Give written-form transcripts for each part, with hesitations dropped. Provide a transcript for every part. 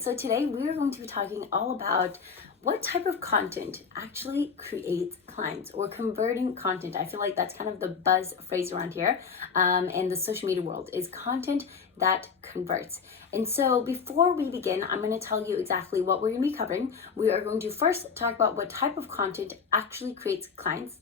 So today we are going to be talking all about what type of content actually creates clients or converting content. I feel like that's kind of the buzz phrase around here in the social media world is content that converts. And so before we begin, I'm going to tell you exactly what we're going to be covering. We are going to first talk about what type of content actually creates clients.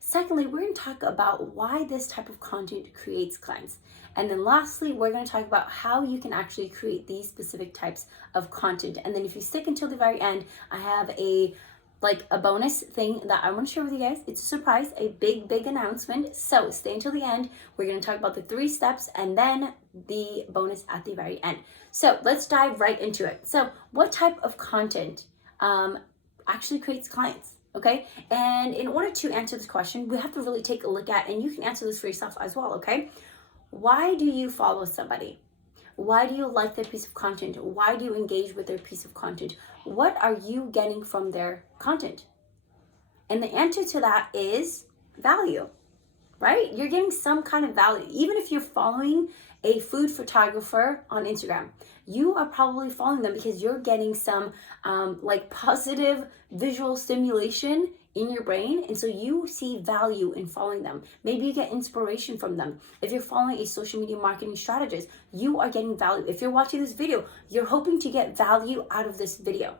Secondly, we're going to talk about why this type of content creates clients. And then lastly, we're going to talk about how you can actually create these specific types of content. And then if you stick until the very end, I have a bonus thing that I want to share with you guys. It's a surprise, a big announcement. So stay until the end. We're going to talk about the 3 steps and then the bonus at the very end. So let's dive right into it. So what type of content actually creates clients? Okay, and in order to answer this question, we have to really take a look at, and you can answer this for yourself as well, okay? Why do you follow somebody? Why do you like their piece of content? Why do you engage with their piece of content? What are you getting from their content? And the answer to that is value, right? You're getting some kind of value. Even if you're following a food photographer on Instagram, you are probably following them because you're getting some positive visual stimulation in your brain, and so you see value in following them. Maybe you get inspiration from them. If you're following a social media marketing strategist, you are getting value. If you're watching this video, you're hoping to get value out of this video.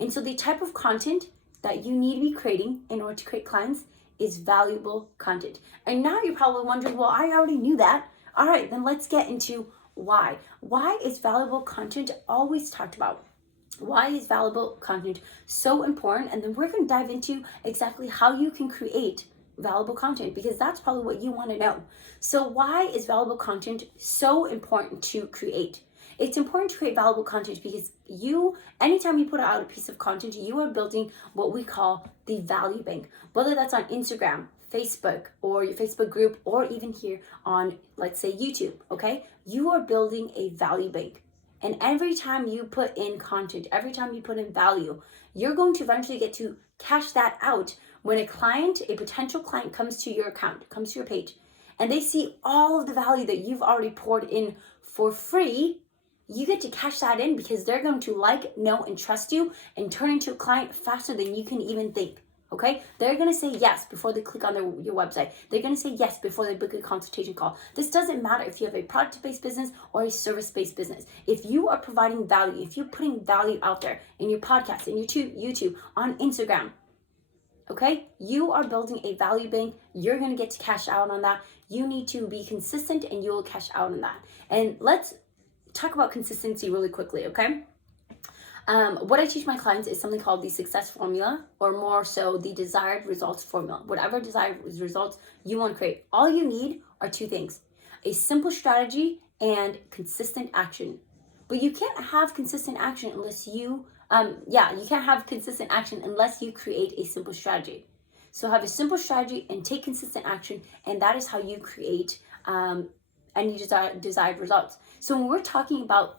And so the type of content that you need to be creating in order to create clients is valuable content. And now you're probably wondering, well, I already knew that. All right, then let's get into why. Why is valuable content always talked about? Why is valuable content so important? And then we're going to dive into exactly how you can create valuable content, because that's probably what you want to know. So why is valuable content so important to create? It's important to create valuable content because anytime you put out a piece of content, you are building what we call the value bank, whether that's on Instagram, Facebook, or your Facebook group, or even here on, let's say, YouTube, okay? You are building a value bank. And every time you put in content, every time you put in value, you're going to eventually get to cash that out when a potential client comes to your account, comes to your page, and they see all of the value that you've already poured in for free. You get to cash that in because they're going to like, know, and trust you and turn into a client faster than you can even think. Okay, they're going to say yes before they click on your website. They're going to say yes before they book a consultation call. This doesn't matter if you have a product-based business or a service-based business. If you are providing value, if you're putting value out there in your podcast, in YouTube, on Instagram, okay, you are building a value bank. You're going to get to cash out on that. You need to be consistent and you will cash out on that. And let's talk about consistency really quickly, okay? What I teach my clients is something called the success formula, or more so the desired results formula. Whatever desired results you want to create, all you need are 2 things: a simple strategy and consistent action. But you can't have consistent action unless you can't have consistent action unless you create a simple strategy. So have a simple strategy and take consistent action, and that is how you create any desired results. So when we're talking about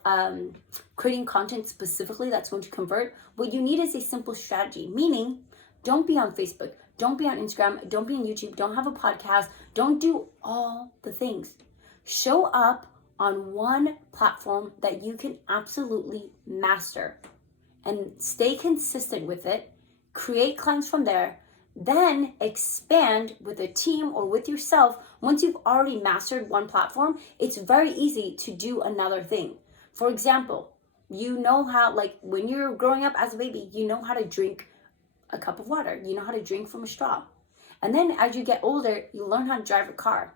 creating content specifically that's going to convert, what you need is a simple strategy, meaning don't be on Facebook, don't be on Instagram, don't be on YouTube, don't have a podcast, don't do all the things. Show up on one platform that you can absolutely master and stay consistent with it, create clients from there, then expand with a team or with yourself. Once you've already mastered one platform, it's very easy to do another thing. For example, you know how, when you're growing up as a baby, you know how to drink a cup of water. You know how to drink from a straw. And then as you get older, you learn how to drive a car.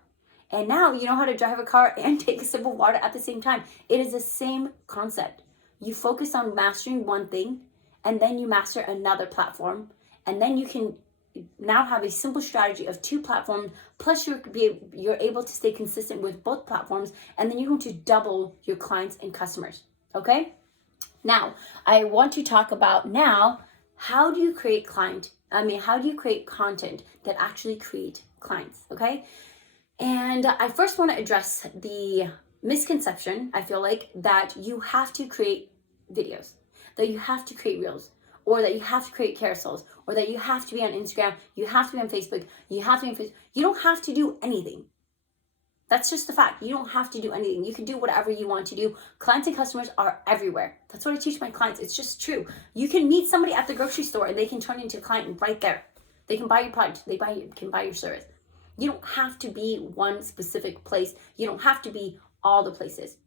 And now you know how to drive a car and take a sip of water at the same time. It is the same concept. You focus on mastering one thing, and then you master another platform, and then you can now have a simple strategy of 2 platforms, plus you're able to stay consistent with both platforms, and then you're going to double your clients and customers. Okay, now I want to talk about how do you create content that actually create clients. Okay, and I first want to address the misconception, I feel like, that you have to create videos, that you have to create reels, or that you have to create carousels, or that you have to be on Instagram, you have to be on Facebook, you don't have to do anything. That's just the fact. You don't have to do anything. You can do whatever you want to do. Clients and customers are everywhere. That's what I teach my clients. It's just true. You can meet somebody at the grocery store and they can turn into a client right there. They can buy your product. Can buy your service. You don't have to be one specific place. You don't have to be all the places.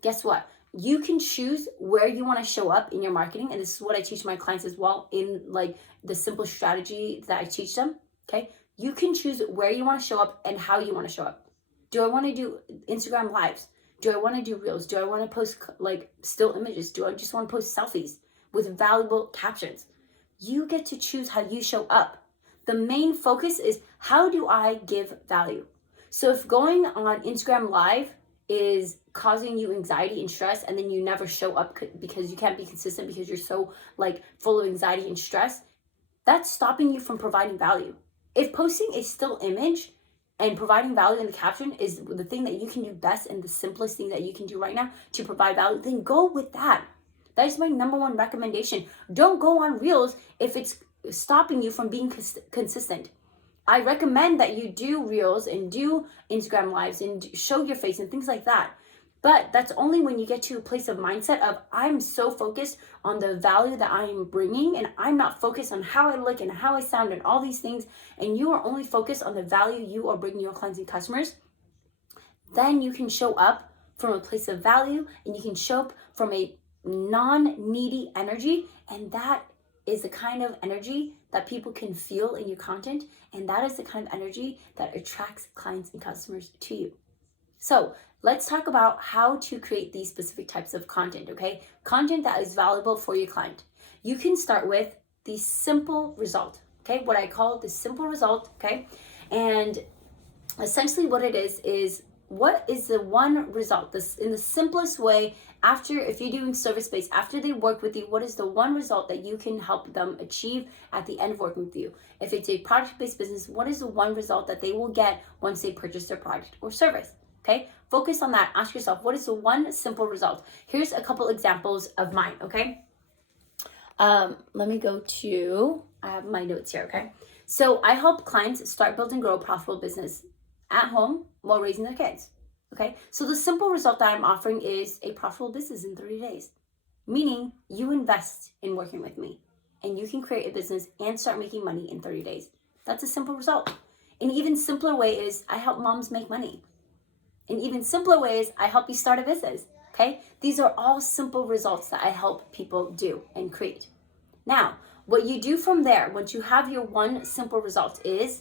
Guess what? You can choose where you want to show up in your marketing. And this is what I teach my clients as well in like the simple strategy that I teach them. Okay. You can choose where you want to show up and how you want to show up. Do I want to do Instagram lives? Do I want to do reels? Do I want to post like still images? Do I just want to post selfies with valuable captions? You get to choose how you show up. The main focus is how do I give value? So if going on Instagram live is causing you anxiety and stress and then you never show up because you can't be consistent because you're so like full of anxiety and stress, that's stopping you from providing value. If posting a still image and providing value in the caption is the thing that you can do best and the simplest thing that you can do right now to provide value, then go with that. That is my number one recommendation. Don't go on Reels if it's stopping you from being consistent. I recommend that you do Reels and do Instagram lives and show your face and things like that. But that's only when you get to a place of mindset of I'm so focused on the value that I am bringing and I'm not focused on how I look and how I sound and all these things, and you are only focused on the value you are bringing your clients and customers. Then you can show up from a place of value and you can show up from a non-needy energy, and that is the kind of energy that people can feel in your content, and that is the kind of energy that attracts clients and customers to you. So let's talk about how to create these specific types of content, okay? Content that is valuable for your client. You can start with the simple result, okay? What I call the simple result, okay? And essentially what it is what is the one result? This in the simplest way, after, if you're doing service-based, after they work with you, what is the one result that you can help them achieve at the end of working with you? If it's a product-based business, what is the one result that they will get once they purchase their product or service? Okay, focus on that. Ask yourself, what is the one simple result? Here's a couple examples of mine, okay? Let me go to, I have my notes here, okay? So I help clients start, build, and grow a profitable business at home while raising their kids, okay? So the simple result that I'm offering is a profitable business in 30 days, meaning you invest in working with me and you can create a business and start making money in 30 days. That's a simple result. An even simpler way is I help moms make money. An even simpler way is I help you start a business, okay? These are all simple results that I help people do and create. Now, what you do from there, once you have your one simple result, is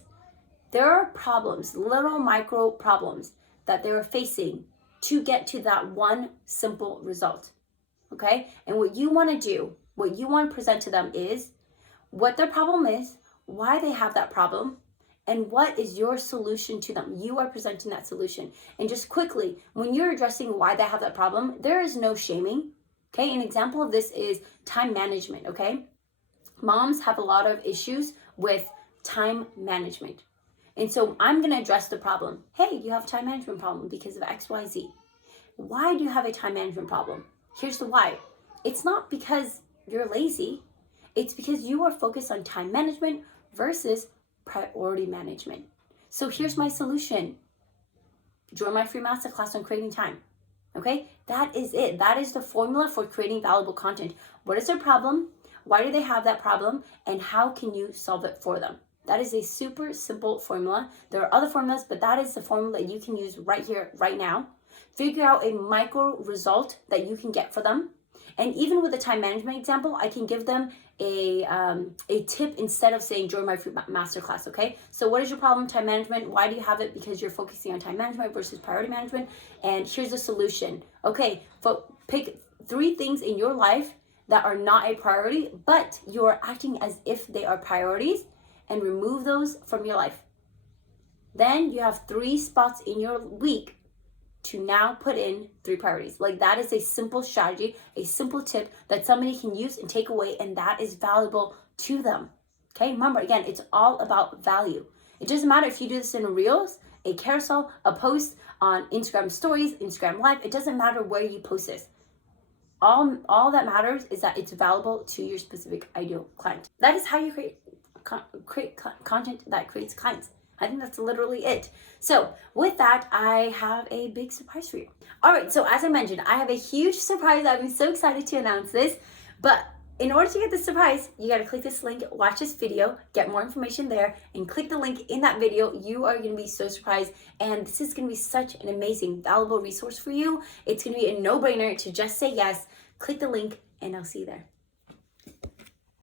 there are problems, little micro problems that they're facing to get to that one simple result, okay? And what you want to do, what you want to present to them is what their problem is, why they have that problem, and what is your solution to them. You are presenting that solution. And just quickly, when you're addressing why they have that problem, there is no shaming, okay? An example of this is time management, okay? Moms have a lot of issues with time management. And so I'm going to address the problem. Hey, you have a time management problem because of XYZ. Why do you have a time management problem? Here's the why. It's not because you're lazy. It's because you are focused on time management versus priority management. So here's my solution. Join my free masterclass on creating time. Okay? That is it. That is the formula for creating valuable content. What is their problem? Why do they have that problem? And how can you solve it for them? That is a super simple formula. There are other formulas, but that is the formula you can use right here, right now. Figure out a micro result that you can get for them. And even with the time management example, I can give them a tip instead of saying join my free masterclass, okay? So what is your problem, time management? Why do you have it? Because you're focusing on time management versus priority management. And here's a solution. Okay, pick 3 things in your life that are not a priority, but you're acting as if they are priorities, and remove those from your life. Then you have 3 spots in your week to now put in 3 priorities. Like, that is a simple strategy, a simple tip that somebody can use and take away, and that is valuable to them. Okay, remember, again, it's all about value. It doesn't matter if you do this in Reels, a carousel, a post on Instagram stories, Instagram live. It doesn't matter where you post this. All that matters is that it's valuable to your specific ideal client. That is how you create content that creates clients. I think that's literally it. So with that, I have a big surprise for you. All right, so as I mentioned, I have a huge surprise. I'm so excited to announce this. But in order to get this surprise, you got to click this link, watch this video, get more information there, and click the link in that video. You are going to be so surprised, and this is going to be such an amazing, valuable resource for you. It's going to be a no-brainer to just say yes. Click the link, and I'll see you there.